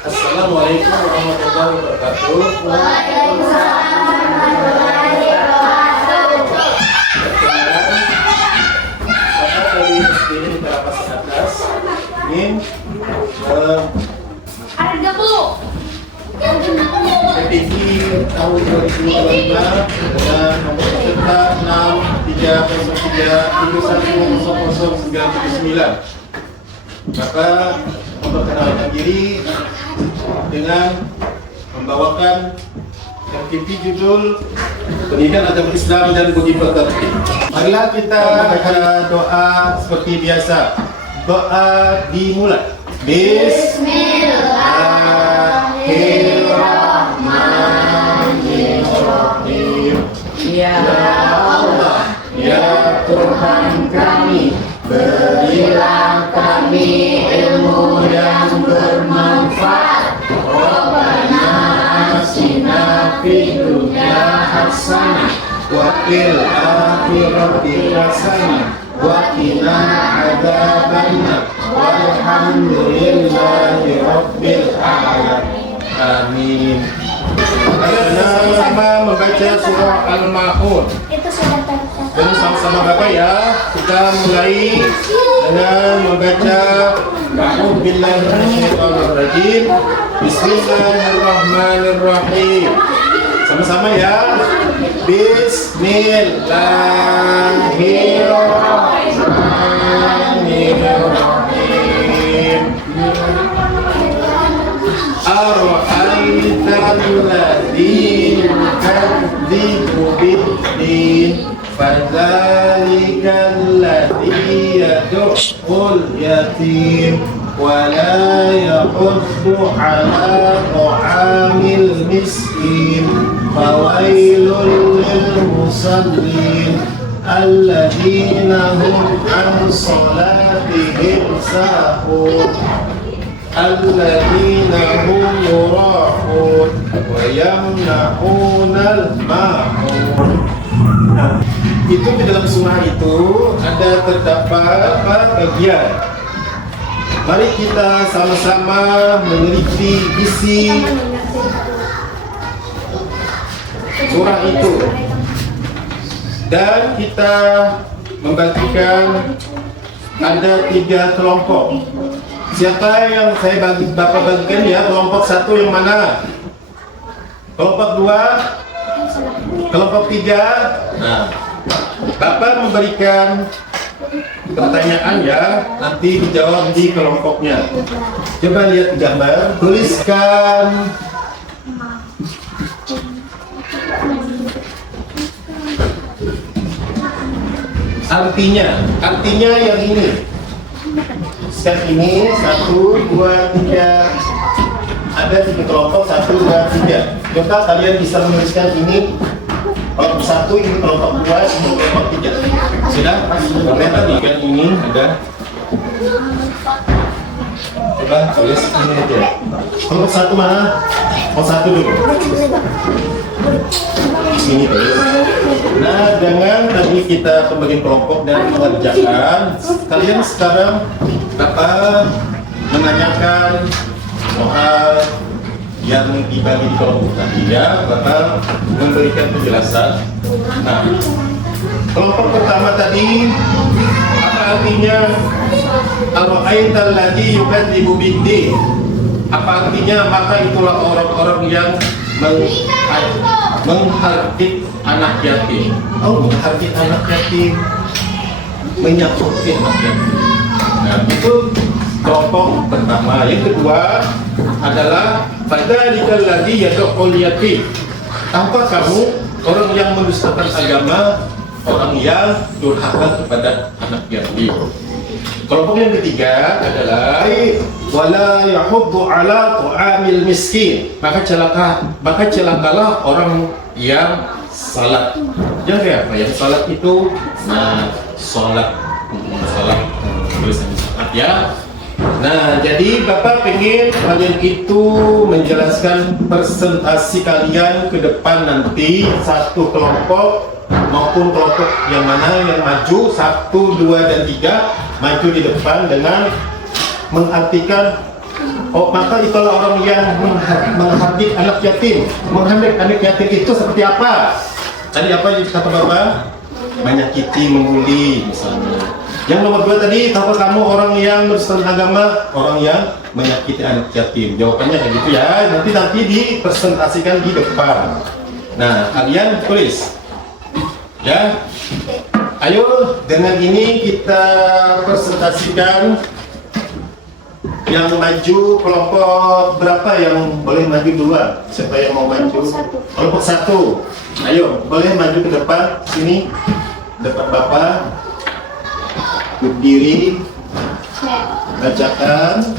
Assalamualaikum warahmatullahi wabarakatuh. Waalaikumsalam warahmatullahi wabarakatuh. Bapak dari SD di Kalapas atas ingin Harga bu. PPI tahun 2025 dengan nomor peserta 63033110009. Bapak memperkenalkan diri dengan membawakan MTP judul Pendidikan Agama Islam dan Budi Pekerti. Marilah kita doa seperti biasa. Doa dimulai. Bismillahirrahmanirrahim. Ya Allah, ya Tuhan kami, berilah kami ilmu yang bermanfaat. Rabbana atina fid dunya hasanah wa fil akhirati hasanah wa qina adzabannar. Walhamdulillahi rabbil alamin. Amin. Sama-sama membaca surah Al-Ma'un. Itu sudah tercatat. Dan sama-sama Bapak ya, kita mulai dengan membaca A'udzu billahi minasyaitonir rajim. Bismillahirrahmanirrahim. Sama-sama ya. Bismillahirrahmanirrahim. Ara'aital ladzi yukadzibu bid-din fadzalikal ladzi yad'ul yatim wa la yahuddu 'ala ta'amil miskin fawailul lil musallin alladzina hum 'an salatihim sahun alladzina hum yura'un wa yamna'unal ma'un. Nah, itu di dalam surah itu ada terdapat bagian. Mari kita sama-sama meneliti isi surah itu dan kita membagikan ada 3 kelompok. Siapa yang saya Bapak bagikan ya? Kelompok 1 yang mana? Kelompok 2? Kelompok 3? Nah, Bapak memberikan pertanyaan ya, nanti dijawab di kelompoknya. Coba lihat gambar, tuliskan artinya yang ini. Step ini 1, 2, 3. Ada 3 kelompok 1, 2, 3. Coba kalian bisa menuliskan ini kelompok 1, ini kelompok 2, ini kelompok 3. Sudah? Kelihatan kan ini ada. Coba tulis ini aja. Kelompok 1 mana? Kelompok 1 dulu. Sini tulis. Nah, dengan tadi kita pembagian kelompok dan pengerjaan, kalian sekarang dapat menanyakan soal yang dibagi di kelompok tadi ya. Bapak memberikan penjelasan. Nah, kelompok pertama tadi apa artinya? Ara'aital ladzi yukadzibu bid-din. Apa artinya? Maka itulah orang-orang yang menghardik anak yatim. Oh, menghardik anak yatim, menyakiti anak yatim. Nah, itu kelompok pertama. Yang kedua adalah fadzalikal ladzi yad'ul yatim. Tanpa kamu orang yang mendustakan agama, orang yang durhaka kepada anak yatim. Kelompok yang ketiga adalah wala yahuddu 'ala ta'amil miskin. Maka celakalah orang yang salat. Jangan apa yang salat itu salat tulisan salat ya. Nah, jadi Bapak pengen kalian itu menjelaskan presentasi kalian ke depan nanti, satu kelompok maupun kelompok yang mana yang maju 1, 2, dan 3 maju di depan dengan mengartikan Oh, maka itulah orang yang menghardik anak yatim. Menghardik anak yatim itu seperti apa? Tadi apa yang kata Bapak? Menyakiti, membuli misalnya. Yang nomor 2 tadi, tahukah kamu orang yang berserta agama, orang yang menyakiti anak yatim? Jawabannya kayak gitu ya. Nanti dipresentasikan di depan. Nah, kalian tulis. Ya. Ayo, dengan ini kita presentasikan. Yang maju kelompok berapa yang boleh maju duluan? Siapa yang mau maju? Kelompok 1. Ayo, boleh maju ke depan sini. Depan Bapak. Berdiri. Bacakan.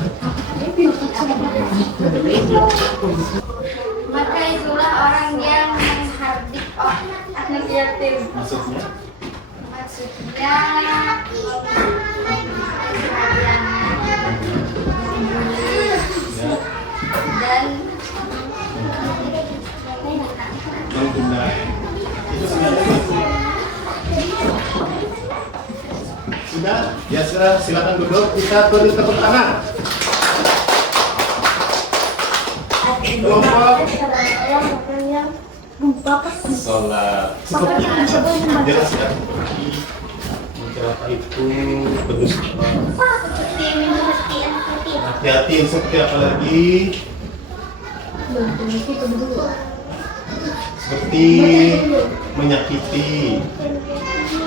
Maka itulah orang yang menghardik anak yatim. Maksudnya? Maksudnya dan Mengguna. Itu sebenarnya sudah? Ya sudah, silakan duduk. Kita beri tepuk tangan. Kelompok sholat. Seperti jelaskan. Apa itu berdusta? Yatim seperti apa lagi? Seperti menyakiti,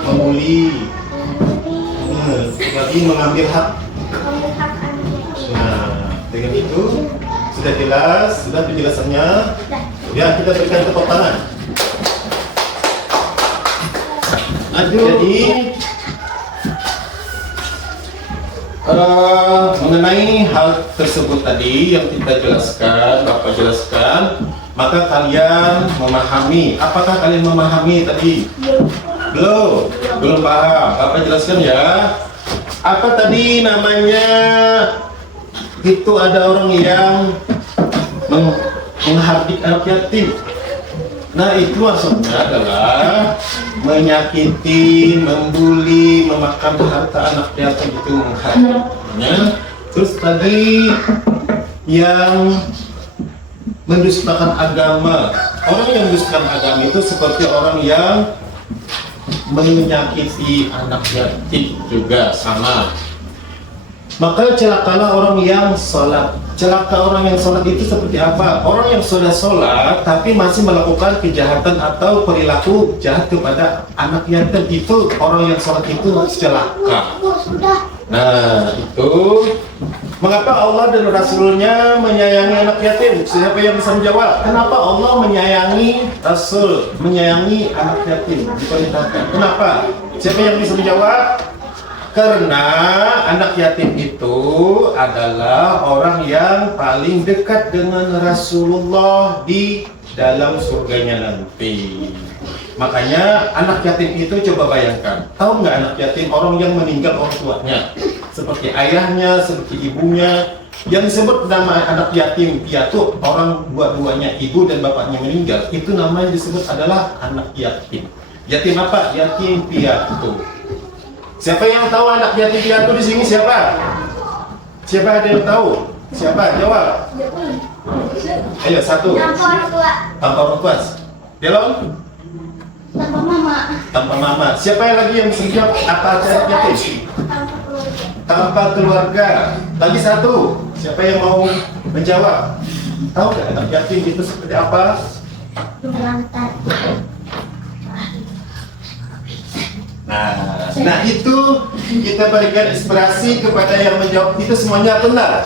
membuli, lagi mengambil hak. Nah, dengan itu sudah jelas, sudah penjelasannya. Ya, kita berikan tepuk tangan. Jadi mengenai hal tersebut tadi yang kita jelaskan, Bapak jelaskan, maka kalian memahami. Apakah kalian memahami tadi? Belum paham. Bapak jelaskan ya. Apa tadi namanya? Itu ada orang yang menghardik anak yatim. Nah, itu maksudnya adalah menyakiti, membuli, memakan harta anak yatim itu menghardiknya. Terus tadi yang mendustakan agama. Orang yang mendustakan agama itu seperti orang yang menyakiti anak yatim juga sama. Maka celakalah orang yang sholat. Celaka orang yang sholat itu seperti apa? Orang yang sudah sholat tapi masih melakukan kejahatan atau perilaku jahat kepada anak yatim, itu orang yang sholat itu celaka. Nah, itu mengapa Allah dan Rasulnya menyayangi anak yatim? Siapa yang bisa menjawab? Kenapa Allah menyayangi Rasul, menyayangi anak yatim? Diperintahkan. Kenapa? Siapa yang bisa menjawab? Karena anak yatim itu adalah orang yang paling dekat dengan Rasulullah di dalam surganya nanti. Makanya anak yatim itu coba bayangkan, tahu nggak anak yatim orang yang meninggal orang tuanya, seperti ayahnya, seperti ibunya. Yang disebut nama anak yatim piatu, orang dua-duanya ibu dan bapaknya meninggal, itu namanya disebut adalah anak yatim. Yatim apa? Yatim piatu. Siapa yang tahu anak yatim piatu di sini? Siapa? Siapa ada yang tahu? Siapa? Jawab. Ayo, 1. tanpa orang tua, Tanpa orang tua. Delon? tanpa mama, Tanpa mama. Siapa yang lagi yang bisa jawab apa anak yatim? tanpa keluarga. Tanpa keluarga. Lagi 1. Siapa yang mau menjawab? Tahu nggak anak yatim itu seperti apa? Berangkat. Nah itu kita berikan inspirasi kepada yang menjawab itu semuanya benar.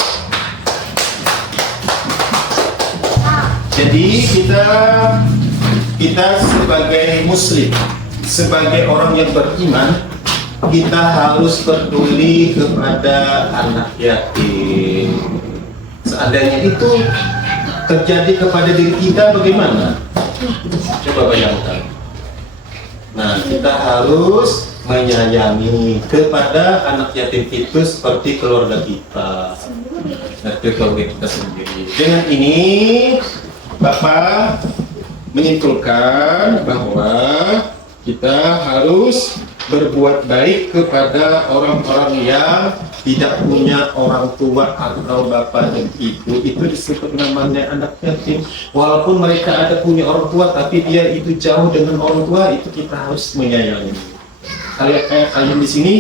Jadi kita sebagai muslim, sebagai orang yang beriman, kita harus peduli kepada anak yatim. Seandainya itu terjadi kepada diri kita, bagaimana? Coba bayangkan. Nah, kita harus menyayangi kepada anak yatim itu seperti keluarga kita, seperti keluarga kita sendiri. Dengan ini, Bapak menyimpulkan bahwa kita harus berbuat baik kepada orang-orang yang tidak punya orang tua atau bapak dan ibu, itu disebut namanya anak yatim. Walaupun mereka ada punya orang tua tapi dia itu jauh dengan orang tua, itu kita harus menyayangi. Kalian di sini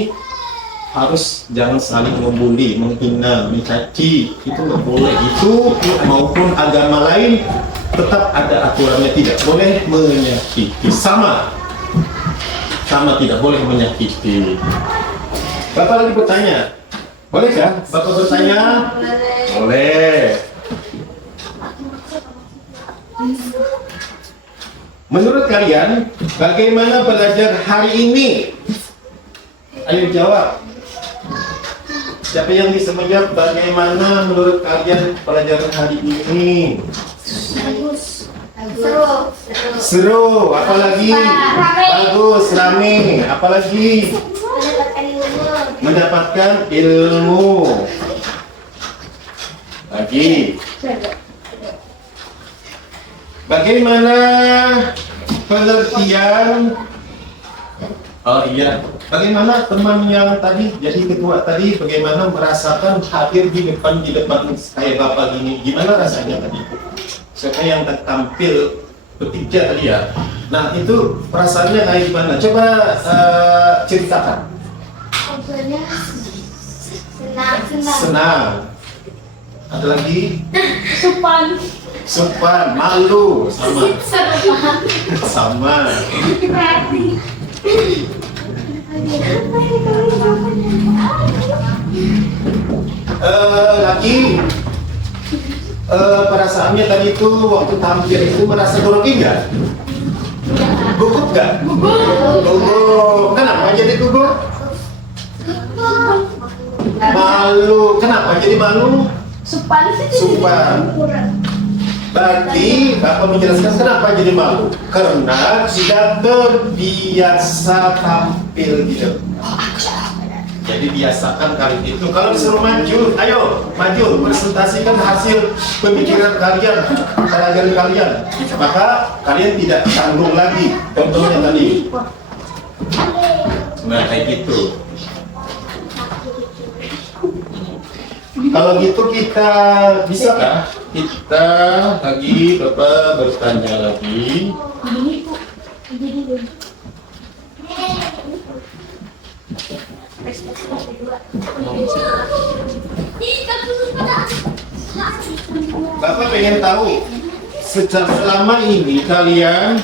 harus jangan saling membuli, menghina, mencaci, itu nggak boleh. Itu maupun agama lain tetap ada aturannya, tidak boleh menyakiti, sama tidak boleh menyakiti. Bapak lagi bertanya, boleh kan? Bapak bertanya? Boleh. Menurut kalian, bagaimana belajar hari ini? Ayo jawab. Siapa yang bisa menjawab bagaimana menurut kalian pelajaran hari ini? Seru. Apalagi? Bagus, rame. Apalagi? Mendapatkan ilmu. Lagi. Bagaimana pengertian? Oh iya, bagaimana teman yang tadi jadi ketua tadi, bagaimana merasakan hadir di depan kayak bapak gini? Gimana rasanya tadi? Siapa yang tampil bertiga tadi ya? Nah itu perasaannya kayak gimana? Coba ceritakan. Senang. Ada lagi? Supan, malu, sama. Lagi perasaannya tadi itu waktu tampil itu merasa grogi nggak? Gugup nggak? Gugup. Kenapa jadi gugup? Malu. Kenapa jadi malu? Supan. Berarti Bapak menjelaskan kenapa jadi malu? Karena tidak terbiasa tampil di depan. Jadi biasakan kali itu. Kalau disuruh maju, ayo maju presentasikan hasil pemikiran kalian, pelajaran kalian. Maka kalian tidak tanggung lagi. Contohnya tadi. Nah kayak gitu. Kalau gitu kita bisa kah? Kita lagi Bapak bertanya lagi. Bapak pengen tahu selama ini kalian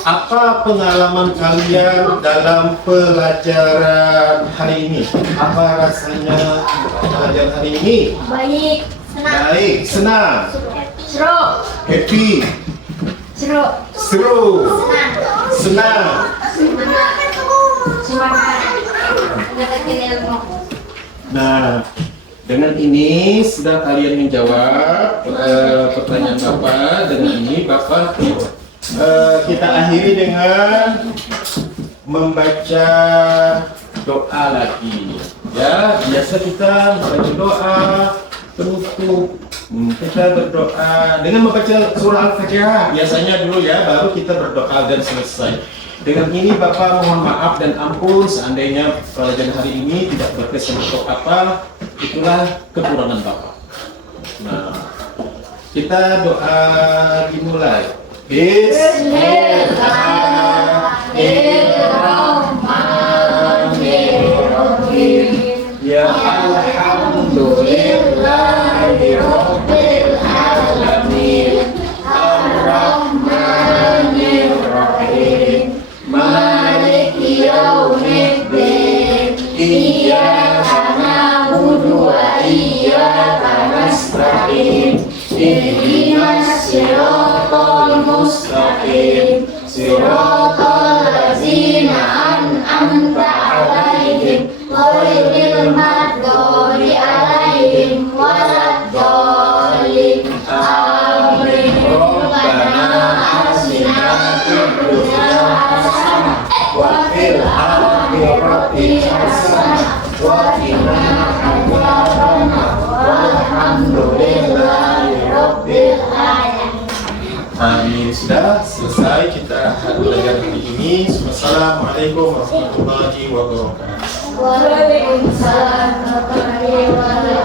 apa pengalaman kalian dalam pelajaran hari ini? Apa rasanya pelajaran hari ini? Baik. Senang. Seru. Happy. Seru. Senang. Nah, dengan ini sudah kalian menjawab pertanyaan Bapak. Dengan ini Bapak kita akhiri dengan membaca doa lagi. Ya, biasa kita membaca doa penutup. Kita berdoa dengan membaca surah Al-Fatihah biasanya dulu ya, baru kita berdoa dan selesai. Dengan ini Bapak mohon maaf dan ampun seandainya pelajaran hari ini tidak berkesan untuk apa, itulah kekurangan Bapak. Nah, kita doa dimulai. Bismillahirrahmanirrahim. Ya alhamdulillahi rabbil alamin. Ar-Rahmanir-Rahim. Maliki yaumiddin. Iyyaka na'budu wa iyyaka nasta'in. Ihdinas siratal mustaqim. Siratal ladzina an'amta 'alaihim ghairil maghdubi 'alaihim waladdallin. Amin. Rabbana atina fid dunya hasanah wa fil akhirati hasanah wa qina adzabannar. Walhamdulillahi rabbil alamin. Amin. Sudah selesai kita belajar hari ini. Wassalamualaikum warahmatullahi wabarakatuh. Waalaikumsalam warahmatullahi wabarakatuh.